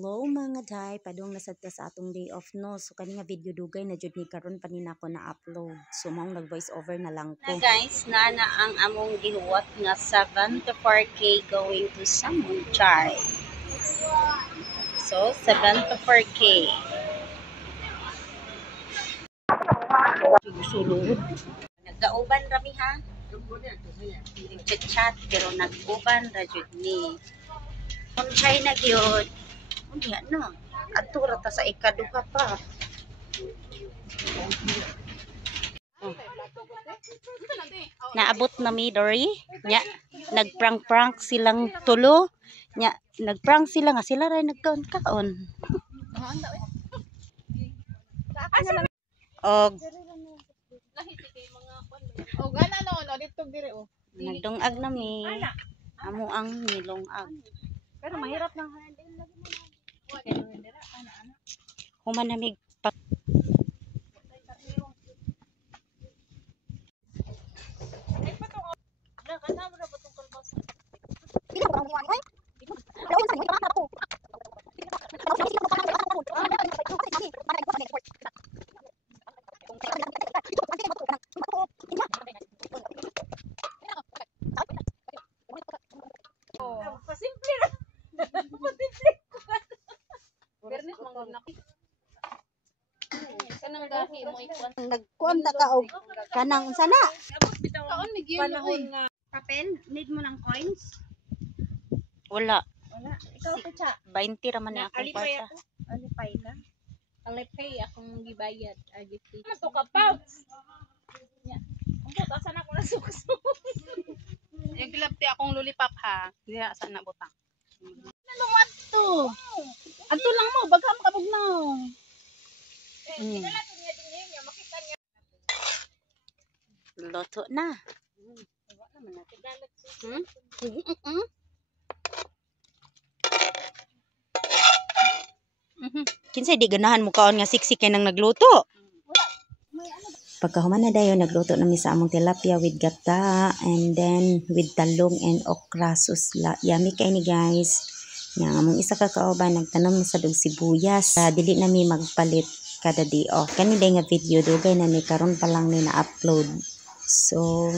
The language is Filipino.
Hello mga day, padung nasad ta sa atong day off no. So kani nga video dugay na jud ni karon pa ni nako na upload. So maong nag voice over na lang ko. Na guys, na ang among gihuwat nga 74K going to Samunchai. So 74K. Sulod. Nagauban rami ha. Chat pero nag-uban ra jud ni. Samunchai na gyud. Unya no. Atura ta sa ikaduha pa. Naabot na mi Dory nya nagprank-prank silang tulo nya nagprank sila nga sila ray nagkaon-kaon og gana no dito dire o. nagdungag na mi amo ang nilungag Pero mahirap nang handle lagi mo. human na mig nagkuan ta ka og kanang sana Kaon ni panahon nga papel need mo ng coins wala ikaw pa cha. 20 ra man ako Alipay kwarta ako. Alipay ka. Alipay akong gibayad. Agiti. Mato ka pa. Nya. Ang puta sana ko na sukso. Yung gilapti akong lollipop ha. Diha sana butang. Nalumat to. Anto lang mo bagham ka bugnaw. Loto na. Kinsay di ganahan mo kaon nga siksi kay nang nagluto. Pagkahuman na dayon nagluto na mi sa among tilapia with gata and then with talong and okra. Sus yummy kay ni guys. Yang among isa ka kauban nagtanom na sa dug sibuyas. Dili na mi magpalit kada day off. Kani day nga video dugay na ni karon pa lang ni na upload. So